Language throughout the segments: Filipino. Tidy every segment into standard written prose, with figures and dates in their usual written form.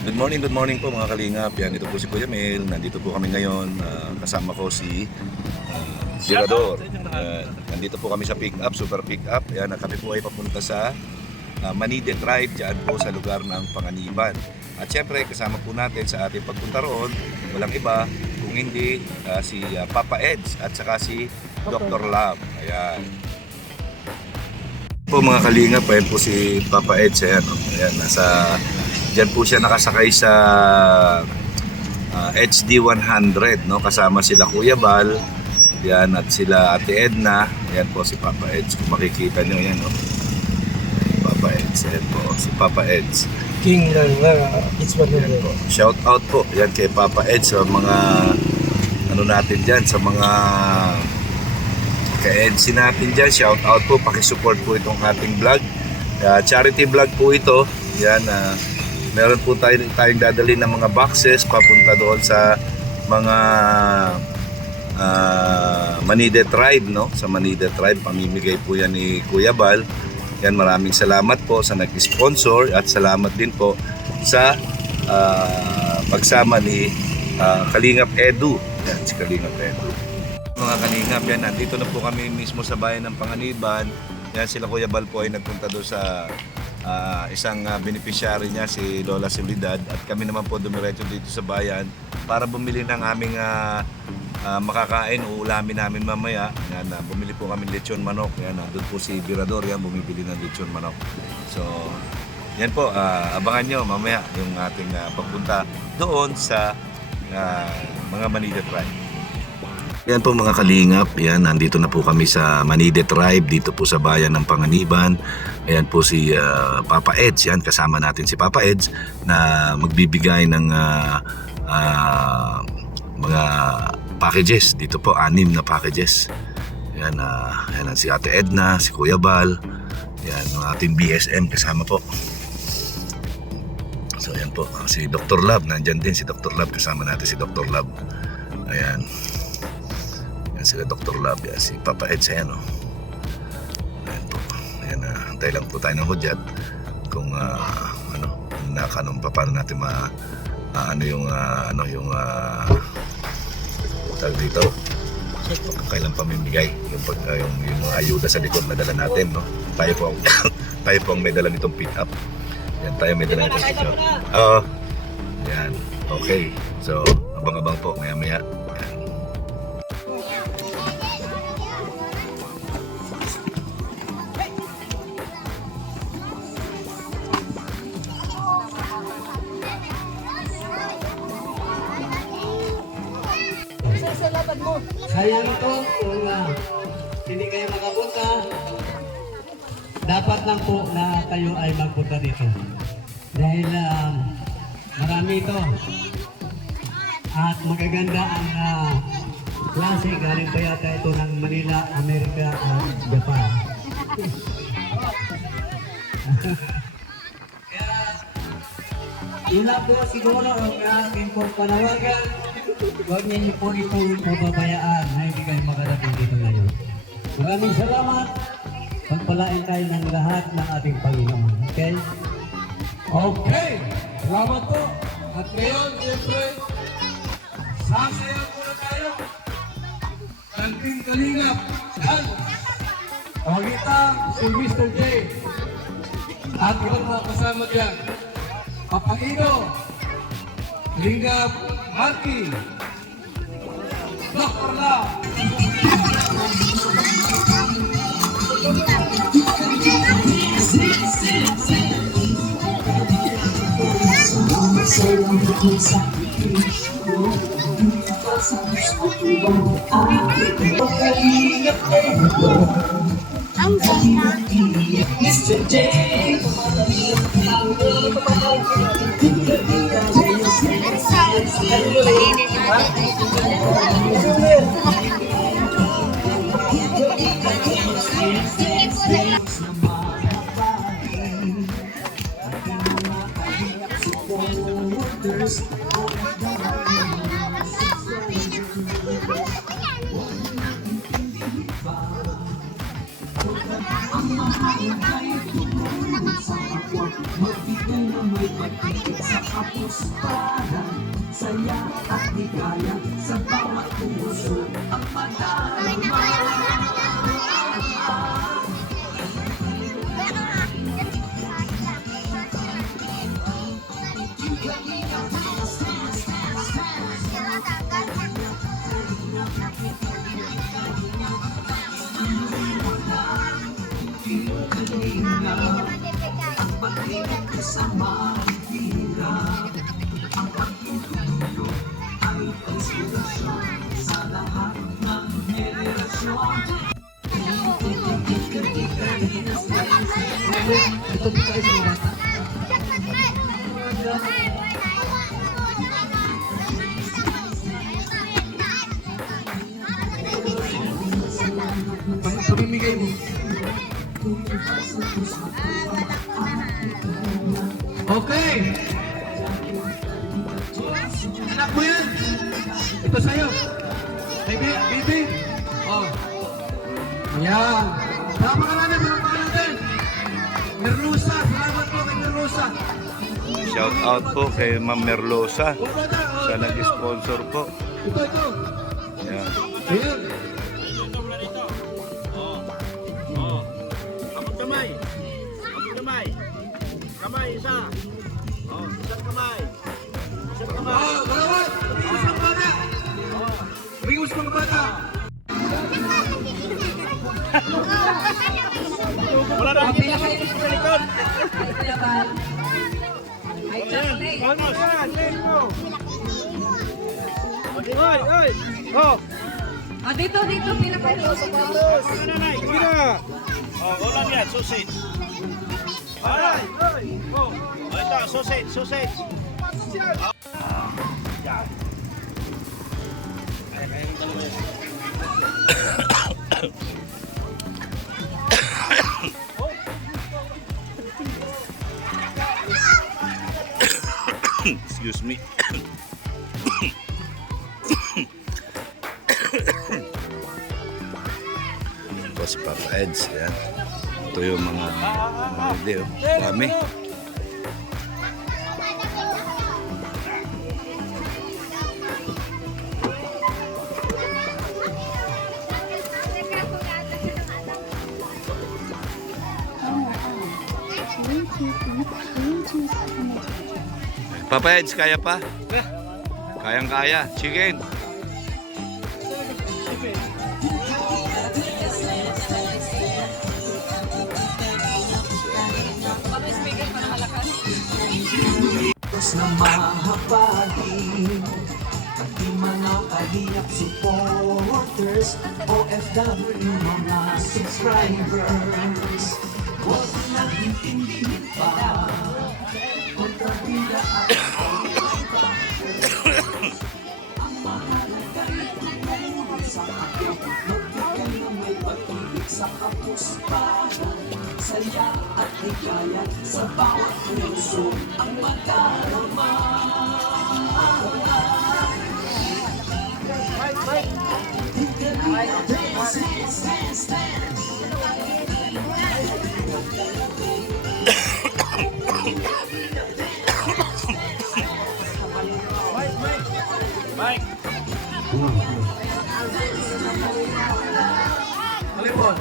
Good morning po mga kalingap. Yan, ito po si Kuya Mel. Nandito po kami ngayon. Kasama ko si Sirador. Nandito po kami sa pick-up, super pick-up. Yan, kami po ay papunta sa Manide Tribe, dyan po sa lugar ng Panganiban. At syempre, kasama po natin sa ating pagpunta roon, walang iba kung hindi si Papa Eds at saka si Dr. Love. Ayan. Po mga kalingap, ayan po si Papa Eds. Ayan, ayan diyan po siya nakasakay sa HD 100, no? Kasama sila Kuya Bal, yan, at sila Ate Edna. Yan po si Papa Eds. Kung makikita nyo, yan, no? Papa Eds, yan po, si Papa Eds. King ng It's 100. Shout out po, yan kay Papa Eds sa mga ano natin dyan, sa mga ka-EDC natin dyan. Shout out po, pakisupport po itong ating vlog. Charity vlog po ito. Yan, meron po tayong dadalhin ng mga boxes papunta doon sa mga Manide Tribe, no? Sa Manide Tribe, pamimigay po yan ni Kuya Bal. Yan, maraming salamat po sa nag-sponsor at salamat din po sa pagsama ni Kalingap Edu. Yan, si Kalingap Edu. Mga Kalingap, yan, nandito na po kami mismo sa bayan ng Panganiban. Yan, sila Kuya Bal po ay nagpunta doon sa isang beneficiary niya, si Lola Solidad, at kami naman po dumiretso dito sa bayan para bumili ng aming makakain o ulamin namin mamaya. Yan, bumili po kami lechon manok. Yan, doon po si Birador, yan, bumibili ng lechon manok. So yan po, abangan nyo mamaya yung ating pagpunta doon sa mga Manide Tribe. Yan po mga kalingap, yan, nandito na po kami sa Manide Tribe, dito po sa bayan ng Panganiban. Ayan po si Papa Eds, yan, kasama natin si Papa Eds na magbibigay ng mga packages. Dito po, 6 na packages. Yan, yan si Ate Edna, si Kuya Bal, yan, ang ating BSM kasama po. So yan po, si Dr. Love, nandyan din si Dr. Love, kasama natin si Dr. Love. Ayan. Yan sila Dr. Love, yan, si Papa Eds, ayan, oh. Ayan po, ayan, antay lang po tayo ng hudyat kung paano natin ano yung tawag dito, kung kailan pamimigay yung mga ayuda sa likod na dala natin, no? Tayo po tayo po ang may dala nitong pick up. Yan, tayo may dala nitong pick up. Yan, okay, so abang-abang po maya maya. Sayang ito kung hindi kayo makapunta. Dapat lang po na kayo ay magpunta dito. Dahil marami ito. At magaganda ang klase. Galing pa yata ito ng Manila, Amerika at Japan. Kaya yun lang po siguro ang aking pong panawagan. Huwag niyo po itong pababayaan na hindi kayo makarating dito ngayon. Maraming salamat. Pagpalain tayo ng lahat ng ating Panginoon. Okay? Okay! Salamat po! At ngayon, siyempre, sasayaw muna tayo. Kanting Kalingap. Yan! Tawagita si Mr. J. At ibang mga kasama dyan. Papaino. Kalingap. Marky. Dr. Love. Ang ganda. Mr. J. Magbigay na may pag-ibig sa kapustahan, saya at ligaya sa bawat puso ang madarama. Ang pag-ibig sa mahirap, ang pagtutulog ay inspirasyon sa lahat ng henerasyon. Ito po tayo sa mga bata. Pamimigay mo. Okay. Anak mo yan. Ito sa'yo. Baby. Oh. Ayan. Tama ka natin. Merlusa. Salamat po kay Merlusa. Shout out po kay Ma'am Merlosa sa nag-sponsor po. Ito. Ayan. Ayan. Kamay isa. Oh, isang kamay. Oh, malawat. Bigos ng bata. Bigos ng bata. Wala na kita sa likod. Vamos. Oy. Oh. Dito, pinapahilo. Nanay, mira. Oh, ulam yan, sausage. Alright. Oh, ito, sausage. Excuse me. Ito si Papa Eds. Yan. Ito yung mga video. Dami. Papa Eds, kaya pa? Kayang-kaya. Chicken. Diyos na mahabagin, at di mga kalihap supporters, OFW mga subscribers, huwag nang intindihin pa, kontrabida at ang mahalaga ay tumulong sa akin, magbigay na may pag-ibig sa kapustahan, saya at ligaya sa bawat puso ang madarama. Mike. Halipon.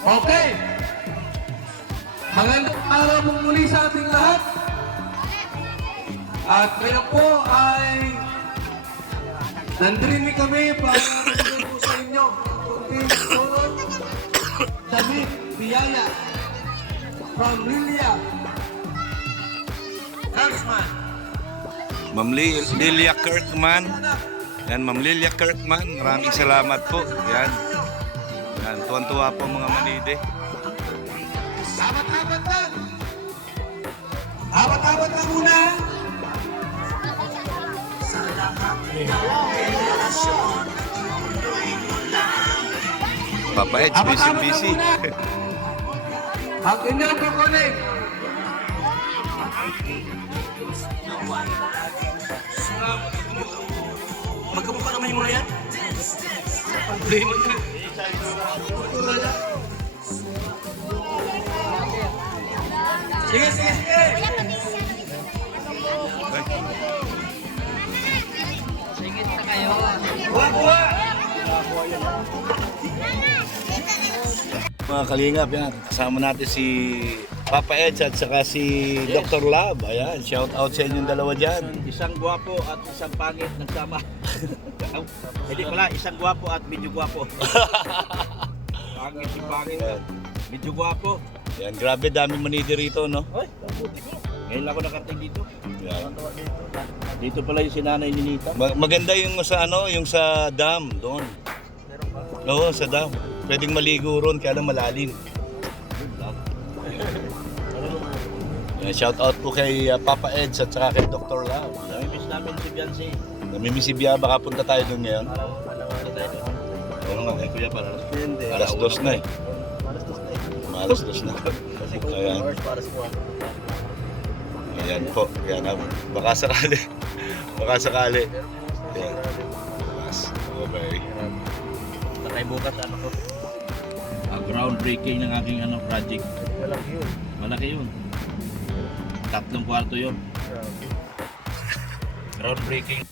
Okay. Magandang araw po muli sa ating lahat. At ngayon po ay nandirinig kami para bigyan po sa inyo kunting tulong, damit, biyaya from Lilia Hersman. Ma'am Lilia Kirkman. Yan, Ma'am Lilia Kirkman. Maraming salamat po. Yan. Yan, tuwan-tuwa po mga manide. Abat-abat lang. Abat-abat lang muna. Papa Eds, busy. Ang inyong kukulit. Magkamukha naman yung mga yan? Problema nyo. Sige, sige, sige. Kuha, kuha. Mga kalingap, yan. Kasama natin si Papa Eds at saka si Dr. Lab. Ayan, shout out sa inyong dalawa dyan. Isang gwapo at isang pangit nagsama. Hindi pala, isang gwapo at medyo gwapo. Pangit si pangit. Medyo gwapo. Yan, grabe dami manidi rito, no? Ay, mabuti ko. Ngayon lang ako nakating dito. Yan. Dito pala yung sinanay ni Nita. Maganda yung sa ano, yung sa dam doon. Oo, sa dam. Pwedeng maligo ron, kaya lang malalim. Yan, shout out po kay Papa Eds at saka kay Dr. Lab. Namimiss namin si Biancy. Namimiss si Bia, baka punta tayo doon ngayon. Ano tayo doon? Oo nga, Kuya, para hindi. alas 2 na eh. Alas 2 na. Ayan. Para sa kuwan. Ayan po. Yan, baka sakali. Baka sakali. Yan. Mas, okay. Takay bukas ano ko. Groundbreaking ng aking project. Malaki yun. Malaki yun. 3 kwarto yun. Groundbreaking.